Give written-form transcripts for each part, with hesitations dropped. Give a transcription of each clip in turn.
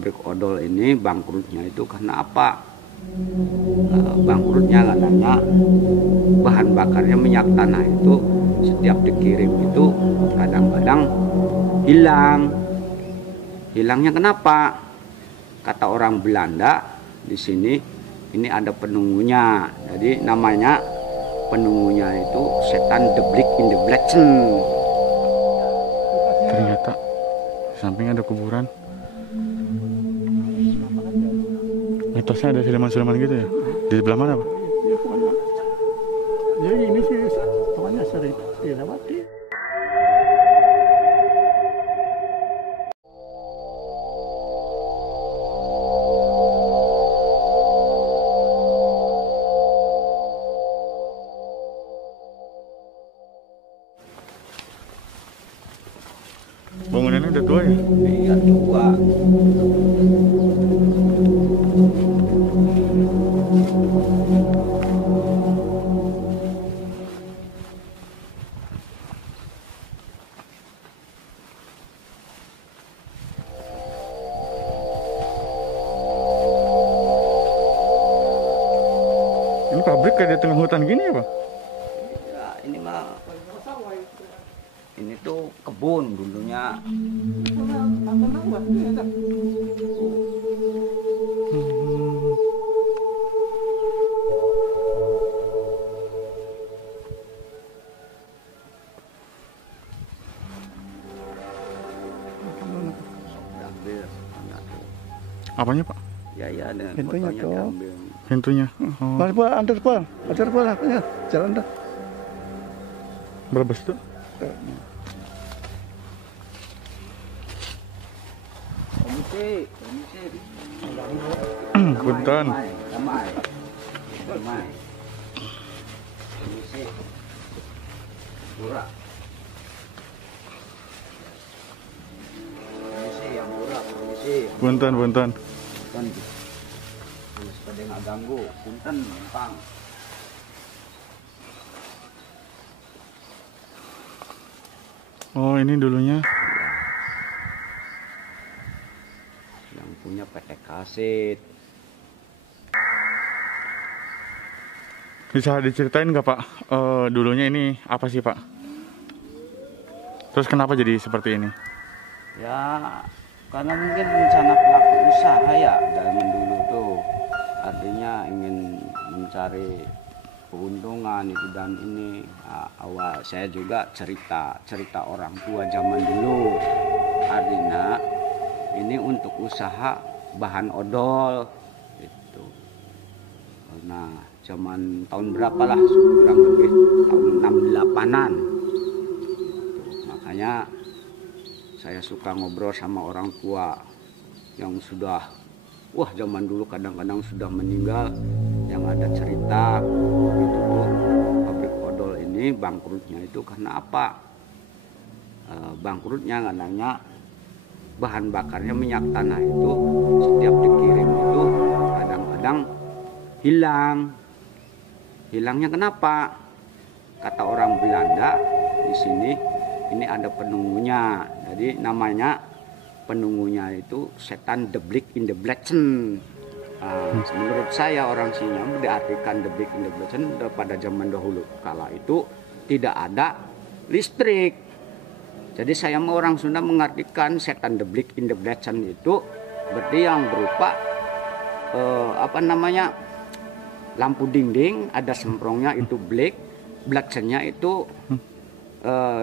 pabrik odol ini bangkrutnya itu karena apa? Bangkrutnya karena bahan bakarnya minyak tanah itu setiap dikirim itu kadang-kadang hilang. Hilangnya kenapa? Kata orang Belanda di sini ini ada penunggunya. Jadi namanya penunggunya itu setan the Blick in the Blatzen. Ternyata di samping ada kuburan. Mitosnya ada siluman-siluman gitu ya? Di sebelah mana, Pak? Jadi ini sih pokoknya sering dilewati. Bangunannya udah tua ya? Iya tua. Ini pabrik kayak di tengah hutan gini ya, Pak? Ya, ini mah ini tuh kebun dulunya. Diambil, Apanya, Pak? ya dengan Pintunya fotonya tuh. diambil. Pintunya. Oh. Balik Pak, antar Pak, ya, jalan dah. Berapa situ? Permisi. Punten. Damai. Permisi. Murah. Permisi yang murah, permisi. Punten. Punten. Terus pada nggak ganggu. Punten, gampang. Oh, ini dulunya. Yang punya PT Kasit. Bisa diceritain nggak, Pak? Dulunya ini apa sih, Pak? Terus kenapa jadi seperti ini? Ya, karena mungkin rencana pelaku usaha ya zaman dulu tuh. Artinya ingin mencari keuntungan itu dan ini. Nah, awal saya juga cerita orang tua zaman dulu. Artinya ini untuk usaha bahan odol itu. Nah, zaman tahun berapa lah, kurang lebih tahun 68-an. Makanya saya suka ngobrol sama orang tua yang sudah, wah zaman dulu kadang-kadang sudah meninggal, yang ada cerita itu tuh pabrik odol ini bangkrutnya itu karena apa? Bangkrutnya karena bahan bakarnya minyak tanah itu setiap dikirim itu kadang-kadang hilang. Hilangnya kenapa? Kata orang Belanda di sini ini ada penunggunya. Jadi namanya penunggunya itu setan the Blick in the Blatzen. Menurut saya orang sini diartikan the Blick in the Blatzen pada zaman dahulu kala itu tidak ada listrik. Jadi saya mau orang Sunda mengartikan setan the Blick in the Blatzen itu berarti yang berupa lampu dinding ada semprongnya itu Blick, Blatzennya itu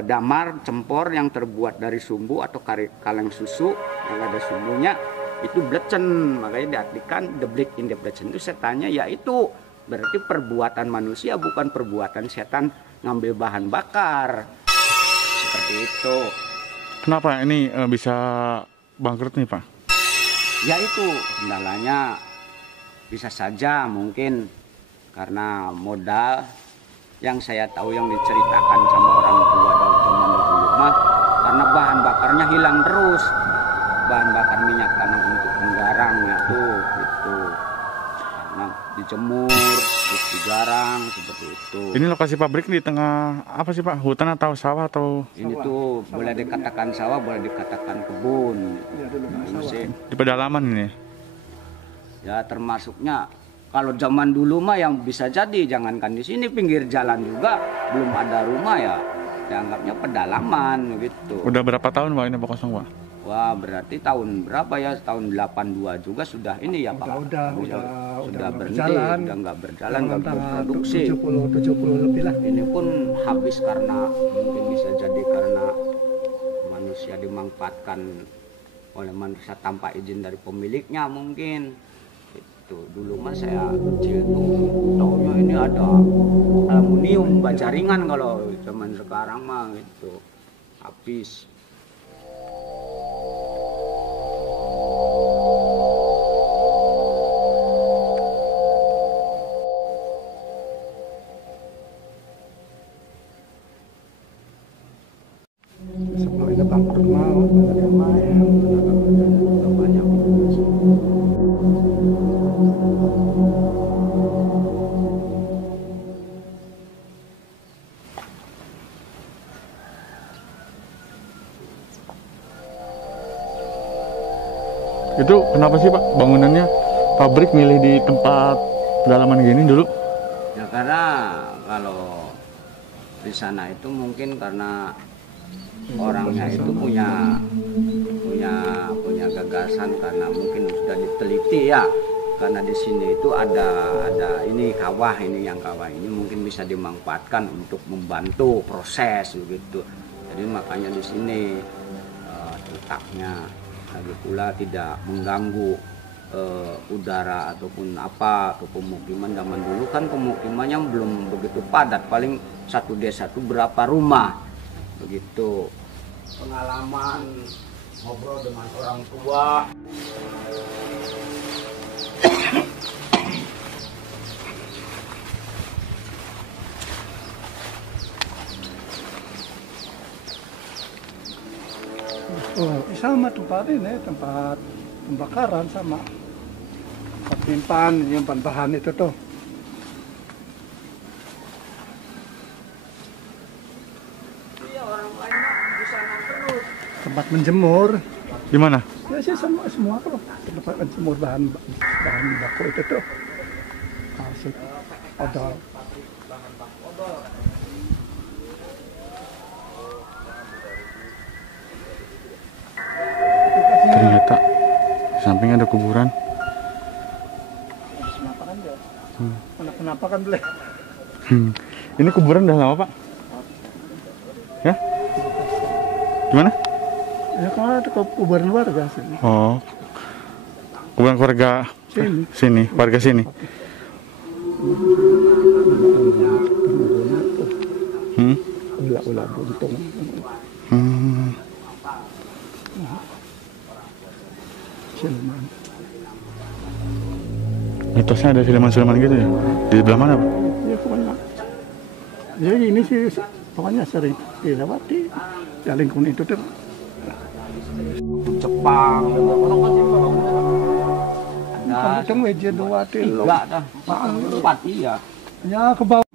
damar cempor yang terbuat dari sumbu atau kaleng susu yang ada sumbunya itu Blatzen. Makanya diartikan the Blick in the Blatzen itu setannya, yaitu berarti perbuatan manusia bukan perbuatan setan ngambil bahan bakar seperti itu. Kenapa ini bisa bangkrut nih, Pak? Ya itu kendalanya bisa saja mungkin karena modal yang saya tahu yang diceritakan sama orang tua dari zaman dahulu mah karena bahan bakarnya hilang terus, bahan bakar minyak tanah untuk penggarangnya tuh gitu. Nah dijemur, terus digarang seperti itu. Ini lokasi pabrik di tengah apa sih Pak? Hutan atau sawah atau? Ini tuh boleh dikatakan sawah, boleh dikatakan kebun. Ini sih, Di pedalaman ini. ya termasuknya kalau zaman dulu mah yang bisa jadi, jangankan di sini pinggir jalan juga belum ada rumah ya, dianggapnya pedalaman gitu. Udah berapa tahun Pak ini Pak kosong Pak? Wah, berarti tahun berapa ya? Tahun 82 juga sudah ini ya Pak. Sudah berhenti, berjalan. udah nggak berjalan, nggak Antara berproduksi. 70 lebih lah. Ini pun habis karena mungkin bisa jadi karena manusia dimanfaatkan oleh manusia tanpa izin dari pemiliknya mungkin. Itu dulu mah saya kecil tuh taunya ini ada aluminium baja ringan, kalau zaman sekarang mah gitu habis. Sebelum ini bangkrut mau, banyak yang main. Tenaga kerjanya juga banyak. Itu kenapa sih Pak bangunannya pabrik milih di tempat pedalaman gini dulu? Ya karena kalau di sana itu mungkin karena orangnya itu punya gagasan, karena mungkin sudah diteliti ya, karena di sini itu ada ini kawah, yang kawah ini mungkin bisa dimanfaatkan untuk membantu proses begitu. Jadi makanya di sini letaknya, lagi pula tidak mengganggu udara ataupun apa ke pemukiman. Zaman dulu kan pemukimannya belum begitu padat, paling satu desa itu berapa rumah begitu. Pengalaman ngobrol dengan orang tua. Oh, sama tempat ini, tempat pembakaran sama. Tempat nyimpan bahan itu tuh. Iya, orang lain di sana terus. Tempat menjemur. Di mana? Ya sih semua kalau tempat menjemur bahan baku itu tuh. Kasut, odol. Ternyata di samping ada kuburan. Kenapa kan boleh? Ini kuburan udah lama Pak? Ya? Gimana? Ya kalau ada kuburan warga sini. Oh, kuburan keluarga sini, warga sini. Ulah buntung. Siluman. Mitosnya ada siluman-siluman gitu ya? Di sebelah mana Pak? Ya pokoknya. Jadi ini sih pokoknya sering dilewati. Ya lingkungan itu tuh. Jepang, ada Kadang meja dua tilo. tiga dah, empat iya. Ya ke bawah.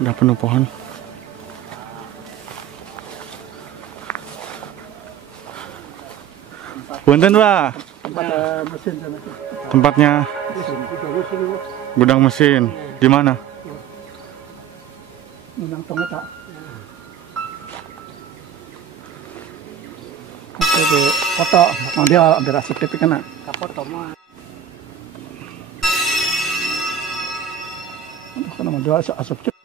Udah penuh pohon. Punten Pak, Tempat mesin sana. tempatnya gudang mesin. Di mana? Minang tengah tak. Oke, foto. Mau dia ambil asap tipe kena. Foto mah. Karena mau dia asap tipe.